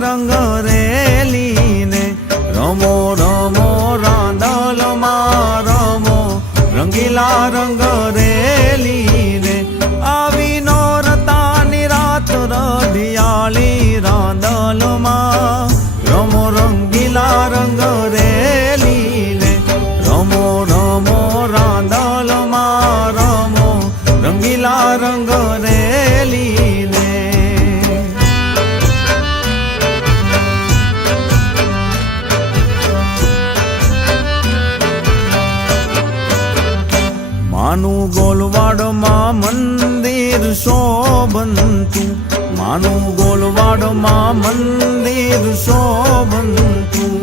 રંગ રેલીને રમો રમો રાંદલમાં રમો રંગીલા રંગ રેલીને આવી નોરતાની રાત રઢિયાળી રાંદલમાં રમો રંગીલા રંગ રેલીને રમો રમો રાંદલમાં રમો રંગીલા રંગ રેલીને માનું ગોલવાડમાં મંદિર શોભંતું માનું ગોલવાડમાં મંદિર શોભંતું